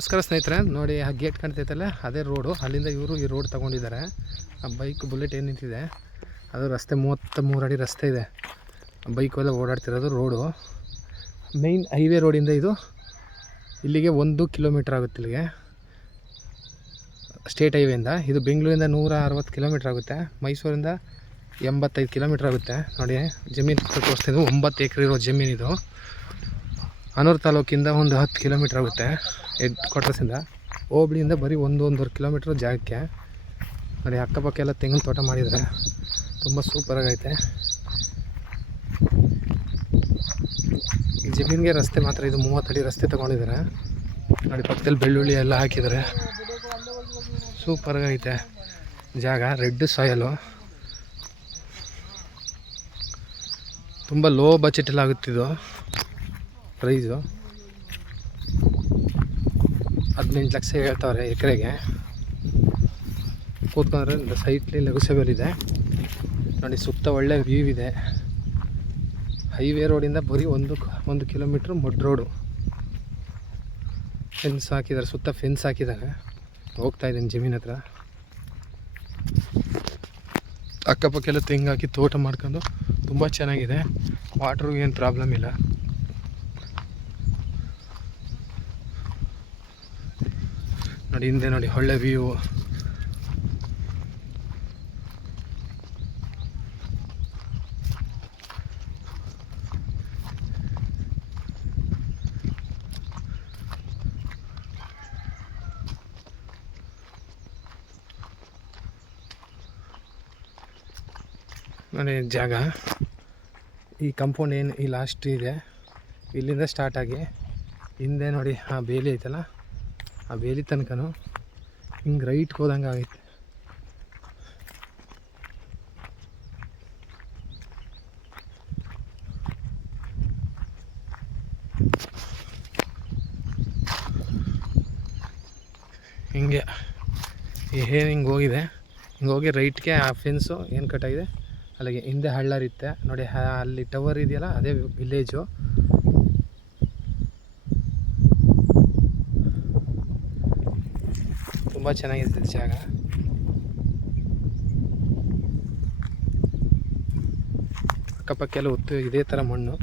ನಮಸ್ಕಾರ ಸ್ನೇಹಿತರೆ, ನೋಡಿ ಆ ಗೇಟ್ ಕಾಣ್ತೈತಲ್ಲ ಅದೇ ರೋಡು. ಅಲ್ಲಿಂದ ಇವರು ಈ ರೋಡ್ ತೊಗೊಂಡಿದ್ದಾರೆ. ಆ ಬೈಕ್ ಬುಲೆಟ್ ಏನು ನಿಂತಿದೆ ಅದು ರಸ್ತೆ 33 ಅಡಿ ರಸ್ತೆ ಇದೆ. ಬೈಕೆಲ್ಲ ಓಡಾಡ್ತಿರೋದು ರೋಡು. ಮೈನ್ ಹೈವೇ ರೋಡಿಂದ ಇದು ಇಲ್ಲಿಗೆ 1 ಕಿಲೋಮೀಟ್ರ್ ಆಗುತ್ತೆ. ಇಲ್ಲಿಗೆ ಸ್ಟೇಟ್ ಹೈವೇಯಿಂದ ಇದು ಬೆಂಗಳೂರಿಂದ 160 ಕಿಲೋಮೀಟ್ರ್ ಆಗುತ್ತೆ. ಮೈಸೂರಿಂದ 85 ಕಿಲೋಮೀಟ್ರ್ ಆಗುತ್ತೆ. ನೋಡಿ ಜಮೀನು ತೋರಿಸ್ತಿದ್ದು 9 ಎಕರೆ ಇರೋ ಜಮೀನಿದು. ಹನೂರು ತಾಲೂಕಿಂದ ಒಂದು 10 ಕಿಲೋಮೀಟ್ರ್ ಆಗುತ್ತೆ ಹೆಡ್ ಕ್ವಾರ್ಟರ್ಸಿಂದ. ಹೋಬಳಿಯಿಂದ ಬರೀ 1-1.5 ಕಿಲೋಮೀಟ್ರ್ ಜಾಗಕ್ಕೆ. ನೋಡಿ ಅಕ್ಕಪಕ್ಕ ಎಲ್ಲ ತೆಂಗಿನ ತೋಟ ಮಾಡಿದರೆ ತುಂಬ ಸೂಪರಾಗೈತೆ. ಈ ಜಮೀನಿಗೆ ರಸ್ತೆ ಮಾತ್ರ ಇದು 30 ಅಡಿ ರಸ್ತೆ ತೊಗೊಂಡಿದ್ದಾರೆ. ನೋಡಿ ಪಕ್ಕದಲ್ಲಿ ಬೆಳ್ಳುಳ್ಳಿ ಎಲ್ಲ ಹಾಕಿದ್ದಾರೆ. ಸೂಪರಾಗೈತೆ ಜಾಗ. ರೆಡ್ ಸಾಯಲು ತುಂಬ ಲೋ ಬಜೆಟಲ್ಲಿ ಆಗುತ್ತಿದ್ದು. ಪ್ರೈಸು 18 ಲಕ್ಷ ಹೇಳ್ತಾವ್ರೆ ಎಕರೆಗೆ. ಕೂತ್ಕೊಂಡ್ರೆ ಸೈಟ್ಲಿ ನೆಗೋಸಿಯಬಲ್ ಇದೆ. ನೋಡಿ ಸುತ್ತ ಒಳ್ಳೆ ವ್ಯೂ ಇದೆ. ಹೈವೇ ರೋಡಿಂದ ಬರೀ 1 ಕಿಲೋಮೀಟ್ರ್ ಮಡ್ ರೋಡು. ಫೆನ್ಸ್ ಹಾಕಿದ್ದಾರೆ, ಸುತ್ತ ಫೆನ್ಸ್ ಹಾಕಿದ್ದಾರೆ. ಹೋಗ್ತಾ ಇದ್ದೀನಿ ಜಮೀನ್ ಹತ್ರ. ಅಕ್ಕಪಕ್ಕೆಲ್ಲ ತೆಂಗು ಹಾಕಿ ತೋಟ ಮಾಡ್ಕೊಂಡು ತುಂಬ ಚೆನ್ನಾಗಿದೆ. ವಾಟ್ರಿಗೂ ಏನು ಪ್ರಾಬ್ಲಮ್ ಇಲ್ಲ. ನೋಡಿ ಹಿಂದೆ ನೋಡಿ ಒಳ್ಳೆ ವ್ಯೂ. ನೋಡಿ ಜಾಗ. ಈ ಕಾಂಪೌಂಡ್ ಏನು ಈ ಲಾಸ್ಟ್ ಇದೆ, ಇಲ್ಲಿಂದ ಸ್ಟಾರ್ಟ್ ಆಗಿ ಹಿಂದೆ ನೋಡಿ ಆ ಬೇಲಿ ಐತಲ್ಲ, ಆ ಬೇಲಿ ತನಕನೂ ಹಿಂಗೆ ರೈಟ್ಗೆ ಹೋದಂಗೆ ಆಗೈತೆ. ಹಿಂಗೆ ಏನು ಹಿಂಗೆ ಹೋಗಿದೆ. ಹಿಂಗೆ ಹೋಗಿ ರೈಟ್ಗೆ ಆ ಫೆನ್ಸು ಏನು ಕಟ್ಟಾಗಿದೆ ಅಲ್ಲಿಗೆ. ಹಿಂದೆ ಹಳ್ಳ ಇರುತ್ತೆ ನೋಡಿ, ಅಲ್ಲಿ ಟವರ್ ಇದೆಯಲ್ಲ ಅದೇ ವಿಲೇಜು. ತುಂಬ ಚೆನ್ನಾಗಿದೆ ಜಾಗ. ಅಕ್ಕಪಕ್ಕೆಲ್ಲ ಇದೇ ಥರ ಮಣ್ಣು.